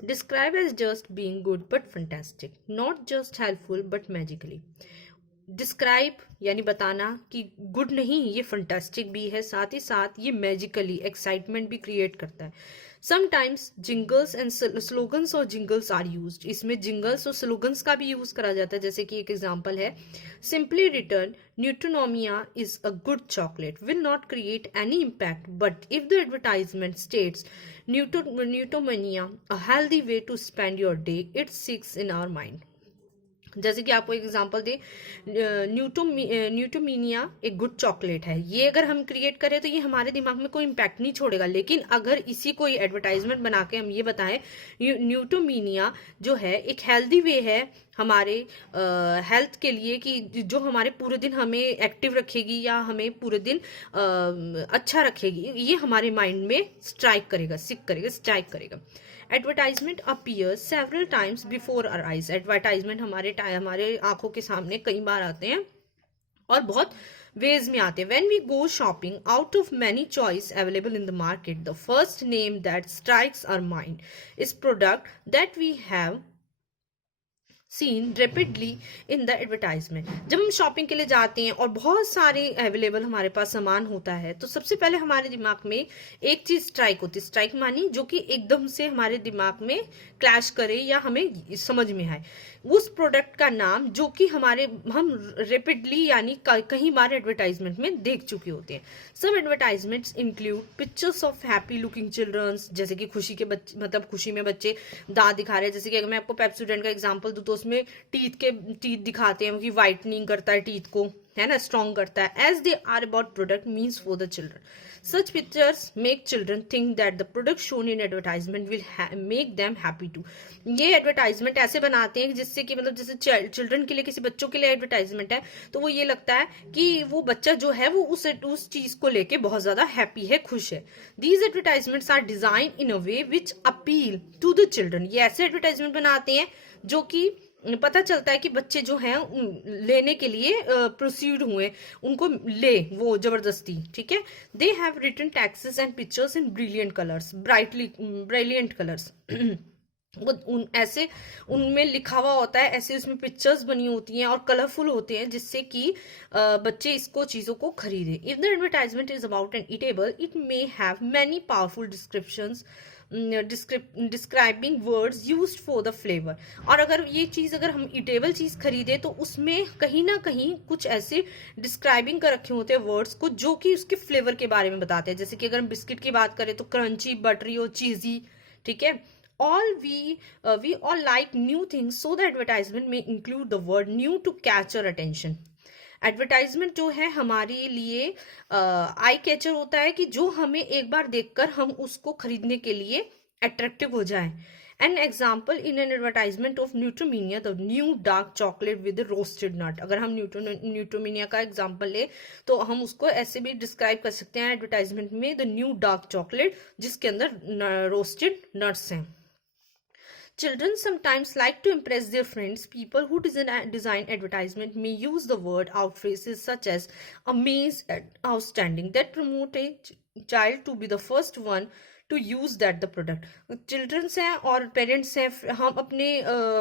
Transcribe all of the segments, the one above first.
Describe as just being good but fantastic, not just helpful but magically. Describe यानी बताना कि good नहीं, ये फंटास्टिक भी है, साथ ही साथ ये मैजिकली एक्साइटमेंट भी क्रिएट करता है. समटाइम्स जिंगल्स एंड स्लोगन्स और जिंगल्स आर यूज्ड. इसमें जिंगल्स और स्लोगन्स का भी यूज करा जाता है. जैसे कि एक एग्जांपल है, simply written Nutromania is a good chocolate will not create any impact, but if the advertisement states Nutromania a healthy way to spend your day, it sticks in our mind. जैसे कि आपको एक example दे, न्यूटोमीनिया एक good chocolate है, ये अगर हम create करें तो ये हमारे दिमाग में कोई इम्पैक्ट नहीं छोड़ेगा. लेकिन अगर इसी को एडवर्टाइजमेंट बना के हम ये बताएं, न्यूटोमीनिया जो है एक हेल्दी वे है हमारे हेल्थ के लिए, कि जो हमारे पूरे दिन हमें एक्टिव रखेगी या हमें पूरे दिन अच्छा रखेगी, ये हमारे माइंड में स्ट्राइक करेगा, स्ट्राइक करेगा. Advertisement appear several times before our eyes. Advertisement हमारे आंखों के सामने कई बार आते हैं और बहुत वेज में आते हैं. When we go shopping out of many choice available in the market, the first name that strikes our mind is product that we have seen rapidly in the advertisement. जब हम शॉपिंग के लिए जाते हैं और बहुत सारे अवेलेबल हमारे पास सामान होता है, तो सबसे पहले हमारे दिमाग में एक चीज स्ट्राइक होती है. स्ट्राइक मानी जो कि एकदम से हमारे दिमाग में क्लैश करे या हमें समझ में आए, उस प्रोडक्ट का नाम जो कि हम रेपिडली यानी कई बार एडवर्टाइजमेंट में देख चुके होते हैं. Some advertisements include pictures of happy looking childrens, जैसे कि खुशी के बच्चे, मतलब खुशी में बच्चे दांत दिखा रहे हैं. जैसे कि अगर मैं आपको पेप्सोडेंट का एग्जांपल दूं तो उसमें टीथ दिखाते हैं कि वाइटनिंग करता है टीथ को, है ना, स्ट्रॉन्ग करता है. As they are about product means for the children. Such pictures make children think that the product shown in advertisement will make them happy too. ये एडवर्टाइजमेंट ऐसे बनाते हैं जिससे कि मतलब जैसे चिल्ड्रन के लिए, किसी बच्चों के लिए एडवर्टाइजमेंट है, तो वो ये लगता है कि वो बच्चा जो है वो उस चीज को लेके बहुत ज्यादा हैप्पी है, खुश है. These advertisements are design in a way which appeal to the children. ये ऐसे एडवर्टाइजमेंट बनाते हैं जो कि पता चलता है कि बच्चे जो हैं लेने के लिए प्रोसीड हुए, उनको ले वो जबरदस्ती, ठीक है. They have written texts and pictures in brilliant colours, brilliant colours. वो ऐसे उनमें लिखा हुआ होता है, ऐसे उसमें पिक्चर्स बनी होती हैं और कलरफुल होते हैं, जिससे कि बच्चे इसको चीजों को खरीदे. If the advertisement is about an eatable, it may have many powerful descriptions describing words used for the flavour. और अगर ये चीज, अगर हम ईटेबल चीज खरीदे तो उसमें कहीं ना कहीं कुछ ऐसे डिस्क्राइबिंग कर रखे होते हैं वर्ड्स को, जो कि उसके फ्लेवर के बारे में बताते हैं. जैसे कि अगर हम बिस्किट की बात करें तो क्रंची, बटरी और चीजी, ठीक है. all we all like new things, so the advertisement may include the word new to catch our attention. Advertisement जो है हमारे लिए आई कैचर होता है, कि जो हमें एक बार देखकर हम उसको खरीदने के लिए अट्रैक्टिव हो जाए. An example in an advertisement of Nutromania the new dark chocolate with roasted nut. अगर हम न्यूट्रोमीनिया का एग्जाम्पल ले तो हम उसको ऐसे भी डिस्क्राइब कर सकते हैं एडवर्टाइजमेंट में, द न्यू डार्क चॉकलेट जिसके अंदर रोस्टेड नट्स हैं. Children sometimes like to impress their friends. People who design advertisement may use the word out phrases such as amazed and outstanding that promote a child to be the first one to use that the product. Childrens हैं और parents हैं, हम अपने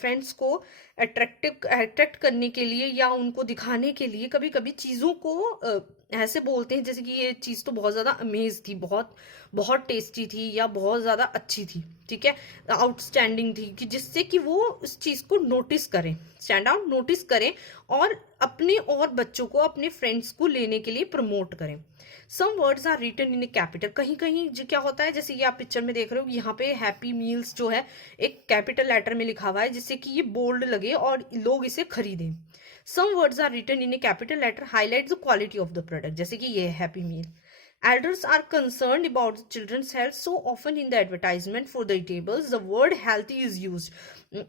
friends को attract करने के लिए या उनको दिखाने के लिए कभी कभी चीज़ों को ऐसे बोलते हैं, जैसे कि ये चीज़ तो बहुत ज़्यादा अमेज थी, बहुत बहुत टेस्टी थी या बहुत ज़्यादा अच्छी थी, ठीक है, आउटस्टैंडिंग थी, कि जिससे कि वो उस चीज़ को नोटिस करें, स्टैंड आउट नोटिस करें और अपने और बच्चों को, अपने फ्रेंड्स को लेने के लिए प्रमोट करें. Some words are written in a capital. कहीं कहीं जो क्या होता है, जैसे ये आप पिक्चर में देख रहे हो, यहाँ पे हैप्पी मील्स जो है एक कैपिटल लेटर में लिखा हुआ है, जिससे कि ये बोल्ड लगे और लोग इसे खरीदें. Some words are written in a capital letter highlight the quality of the product, जैसे कि ये happy meal. Elders are concerned about children's health, so often in the advertisement for the eatables the word healthy is used.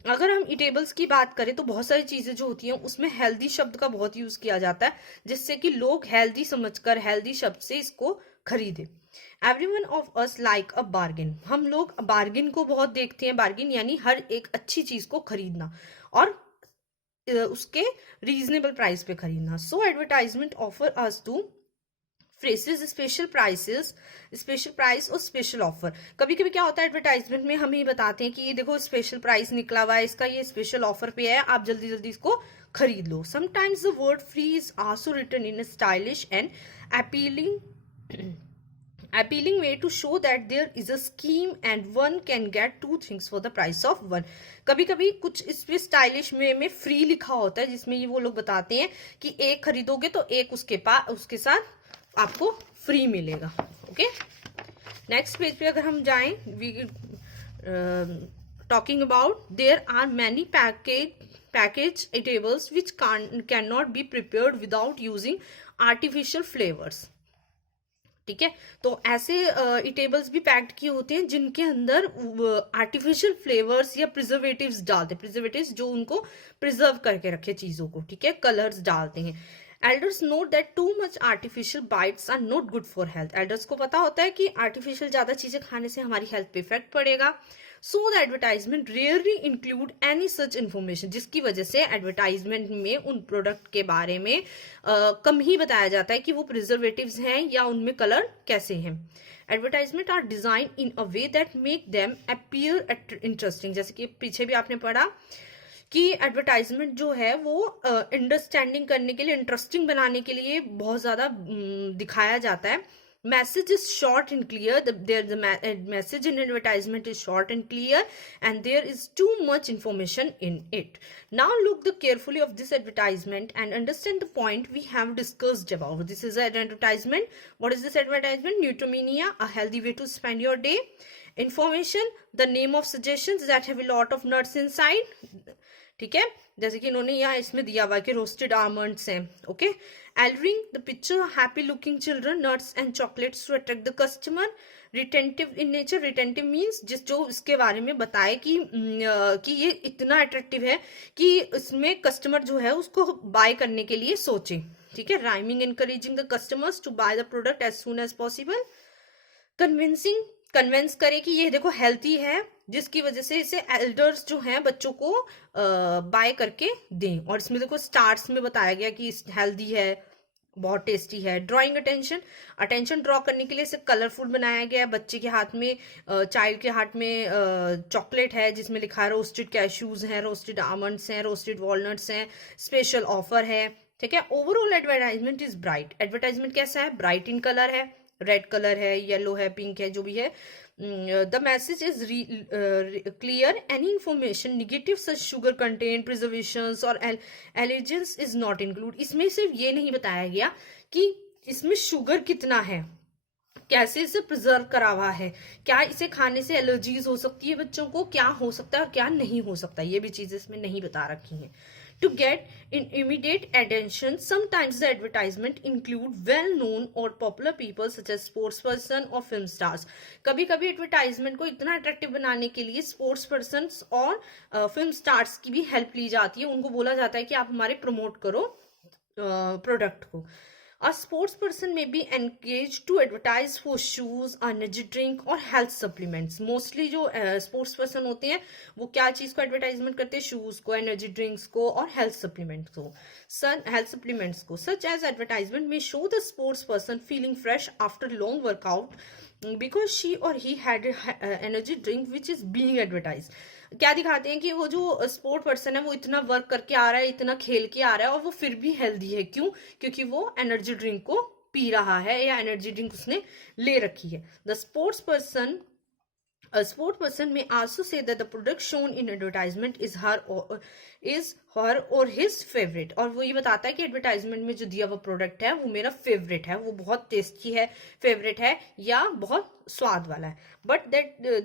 अगर हम eatables की बात करें तो बहुत सारी चीजें जो होती हैं उसमें healthy शब्द का बहुत यूज किया जाता है, जिससे कि लोग healthy समझकर healthy शब्द से इसको खरीदे. Everyone of us like a bargain. हम लोग bargain को बहुत देखते हैं. bargain यानी हर एक अच्छी चीज को खरीदना और उसके रीजनेबल प्राइस पे खरीदना. So advertisement offer us to phrases, special price और स्पेशल ऑफर। कभी कभी क्या होता है एडवर्टाइजमेंट में हमें बताते हैं कि ये देखो स्पेशल प्राइस निकला हुआ है इसका, ये स्पेशल ऑफर पे है, आप जल्दी जल्दी इसको खरीद लो। Sometimes the word free is also written in stylish and appealing way to show that there is a scheme and one can get two things for the price of one। कभी कभी कुछ इसमें स्टाइलिश में free लिखा होता है, जिसमें ये वो लोग बताते हैं कि एक खरीदोगे तो एक उसके साथ आपको फ्री मिलेगा। ओके, नेक्स्ट पेज पे अगर हम जाएं, we talking about there are many package tables which can not be prepared without using artificial flavours. ठीक है, तो ऐसे इटेबल्स भी पैक्ड किए होते हैं जिनके अंदर आर्टिफिशियल फ्लेवर्स या प्रिजर्वेटिव्स डालते हैं, प्रिजर्वेटिव्स जो उनको प्रिजर्व करके रखे चीजों को। ठीक है, कलर्स डालते हैं। Elders note that too much artificial bites are not good for health. Elders को पता होता है कि आर्टिफिशियल ज्यादा चीजें खाने से हमारी हेल्थ पे इफेक्ट पड़ेगा। So the advertisement rarely include any such information, जिसकी वजह से एडवर्टाइजमेंट में उन प्रोडक्ट के बारे में कम ही बताया जाता है कि वो प्रिजर्वेटिव्स हैं या उनमें कलर कैसे हैं। Advertisement are design in a way that make them appear interesting. जैसे कि पीछे भी आपने पढ़ा कि एडवर्टाइजमेंट जो है वो अंडरस्टैंडिंग करने के लिए, इंटरेस्टिंग बनाने के लिए बहुत ज्यादा दिखाया जाता है। Message is short and clear. The message in advertisement is short and clear, and there is too much information in it. Now look carefully of this advertisement and understand the point we have discussed above. This is an advertisement. What is this advertisement? Newtomania, a healthy way to spend your day. Information, the name of suggestions that have a lot of nuts inside. ठीक है, जैसे कि इन्होंने यहाँ इसमें दिया हुआ कि रोस्टेड आलमंड्स हैं। Okay, alluring the picture happy looking children, nuts and chocolates to attract the customer. Retentive in nature, retentive means जो इसके बारे में बताए कि ये इतना अट्रैक्टिव है कि इसमें कस्टमर जो है उसको बाय करने के लिए सोचे। ठीक है, rhyming, encouraging the customers to buy the product as soon as possible. Convincing, convince करे कि ये देखो हेल्थी है, जिसकी वजह से इसे एल्डर्स जो हैं बच्चों को बाय करके दें। और इसमें देखो स्टार्स में बताया गया कि हेल्दी है, बहुत टेस्टी है। ड्रॉइंग अटेंशन, अटेंशन ड्रॉ करने के लिए इसे कलरफुल बनाया गया है। बच्चे के हाथ में, चाइल्ड के हाथ में चॉकलेट है जिसमें लिखा है रोस्टेड कैश्यूज हैं, रोस्टेड आमंड्स हैं, रोस्टेड वॉलनट्स हैं, स्पेशल ऑफर है। ठीक है, overall advertisement is bright. Advertisement कैसा है? ब्राइट इन कलर है, रेड कलर है, येलो है, पिंक है, जो भी है। The message is clear. Any information negative such sugar content, preservations or allergens is not included. इसमें सिर्फ ये नहीं बताया गया कि इसमें शुगर कितना है, कैसे इसे प्रिजर्व करा हुआ है, क्या इसे खाने से एलर्जीज हो सकती है बच्चों को, क्या हो सकता है और क्या नहीं हो सकता, ये भी चीजें इसमें नहीं बता रखी हैं। To get in immediate attention, sometimes the advertisement include well-known or popular people such as sportsperson or film stars. कभी-कभी एडवर्टाइजमेंट को इतना अट्रैक्टिव बनाने के लिए स्पोर्ट्स पर्सन और फिल्म स्टार्स की भी हेल्प ली जाती है। उनको बोला जाता है कि आप हमारे प्रमोट करो प्रोडक्ट को। A sports person may be engaged to advertise for shoes, energy drink और health supplements. Mostly जो sports person होते हैं वो क्या चीज को एडवर्टाइजमेंट करते हैं? शूज को, एनर्जी ड्रिंक्स को और हेल्थ सप्लीमेंट्स को। Such as advertisement may show the sports person feeling fresh after long workout because she or he had energy drink which is being advertised. क्या दिखाते हैं कि वो जो स्पोर्ट पर्सन है वो इतना वर्क करके आ रहा है, इतना खेल के आ रहा है और वो फिर भी हेल्दी है। क्यों? क्योंकि वो एनर्जी ड्रिंक को पी रहा है या एनर्जी ड्रिंक उसने ले रखी है। The A sport person may also say that the product shown in advertisement is her or his favorite. और वो ये बताता है कि एडवर्टाइजमेंट में जो दिया हुआ प्रोडक्ट है वो मेरा फेवरेट है, वो बहुत टेस्टी है, फेवरेट है या बहुत स्वाद वाला है। But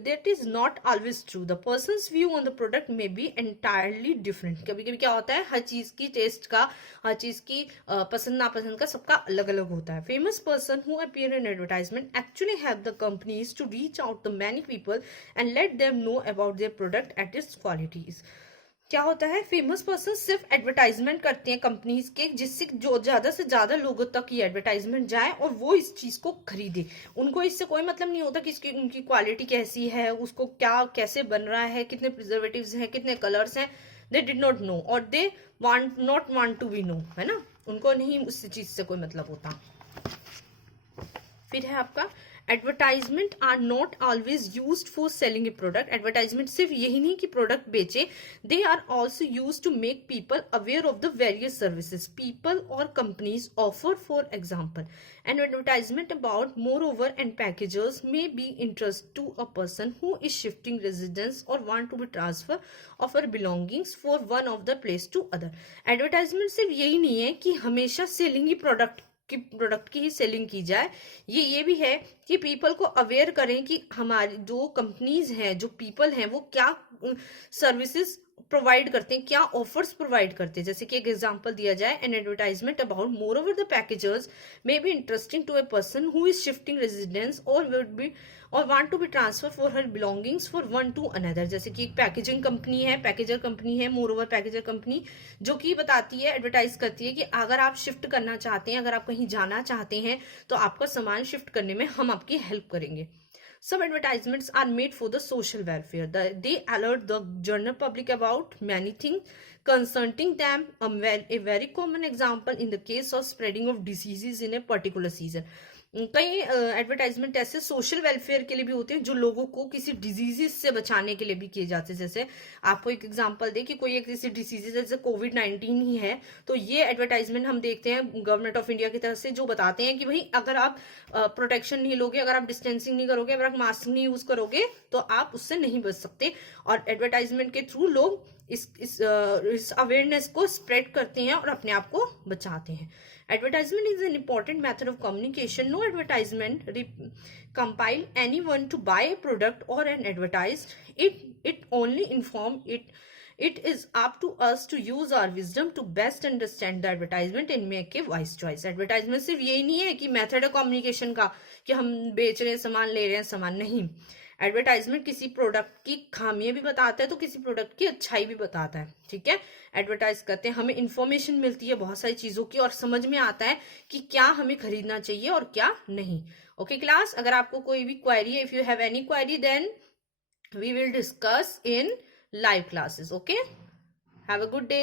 that is not always true. The person's view on the product may be entirely different. कभी कभी क्या होता है, हर चीज की टेस्ट का, हर चीज की पसंद नापसंद का सबका अलग अलग होता है। Famous person who appear in advertisement actually help the companies to reach out to many people and let them know about their product and its qualities. क्या होता है, फेमस पर्सन सिर्फ एडवर्टाइजमेंट करते हैं कंपनीज के, जिससे जो ज्यादा से ज्यादा लोगों तक ये एडवर्टाइजमेंट जाए और वो इस चीज को खरीदे। उनको इससे कोई मतलब नहीं होता कि इसकी उनकी क्वालिटी कैसी है, उसको क्या कैसे बन रहा है, कितने प्रिजर्वेटिव्स हैं, कितने कलर्स हैं। दे डिड नॉट नो और they not want to be know, है ना, उनको नहीं उस चीज से कोई मतलब होता। फिर है आपका advertisement are not always used for selling a product. Advertisement सिर्फ यही नहीं कि प्रोडक्ट बेचे, they are also use to make people aware of the various services people और companies offer. For example, an advertisement about moreover and packages may be interest to a person who is shifting residence or want to be transfer of her belongings for one of the place to other। Advertisement सिर्फ यही नहीं है कि हमेशा selling ही product की ही selling की जाए, ये भी है कि पीपल को अवेयर करें कि हमारी जो कंपनीज हैं, जो पीपल हैं, वो क्या सर्विसेज प्रोवाइड करते हैं, क्या ऑफर्स प्रोवाइड करते हैं। जैसे कि एक एग्जांपल दिया जाए, an advertisement about more over the packages may be interesting to a person who is shifting residence और वुड बी और want to be transfer for her belongings for one to another. जैसे कि एक packaging company है, पैकेजर company है, more over पैकेजर company, जो कि बताती है, एडवर्टाइज करती है कि अगर आप शिफ्ट करना चाहते हैं, अगर आप कहीं जाना चाहते हैं, तो आपका सामान शिफ्ट करने में हम आपकी हेल्प करेंगे। Some advertisements are made for the social welfare. They alert the general public about many things concerning them. A very common example in the case of spreading of diseases in a particular season. कई advertisement ऐसे social welfare के लिए भी होते हैं जो लोगों को किसी डिजीजेस से बचाने के लिए भी किए जाते हैं। जैसे आपको एक एग्जांपल दे कि कोई एक किसी डिजीज जैसे कोविड-19 ही है, तो ये एडवर्टाइजमेंट हम देखते हैं गवर्नमेंट ऑफ इंडिया की तरफ से, जो बताते हैं कि भाई अगर आप प्रोटेक्शन नहीं लोगे, अगर आप डिस्टेंसिंग नहीं करोगे, अगर आप मास्क नहीं यूज करोगे, तो आप उससे नहीं बच सकते। और एडवर्टाइजमेंट के थ्रू लोग इस अवेयरनेस को स्प्रेड करते हैं और अपने आप को बचाते हैं। Advertisement is an important method of communication. No advertisement compel anyone to buy a product or an advertised. It only inform it. It is up to us to use our wisdom to best understand the advertisement and make a wise choice. Advertisement सिर्फ यही नहीं है कि method है communication का कि हम बेच रहे हैं सामान, ले रहे हैं सामान, नहीं। एडवर्टाइजमेंट किसी प्रोडक्ट की खामियां भी बताता है तो किसी प्रोडक्ट की अच्छाई भी बताता है, ठीक है। एडवर्टाइज करते हैं, हमें इंफॉर्मेशन मिलती है बहुत सारी चीजों की और समझ में आता है कि क्या हमें खरीदना चाहिए और क्या नहीं। ओके क्लास, अगर आपको कोई भी क्वेरी है, if you have any query then we will discuss in live classes. Okay, have a good day.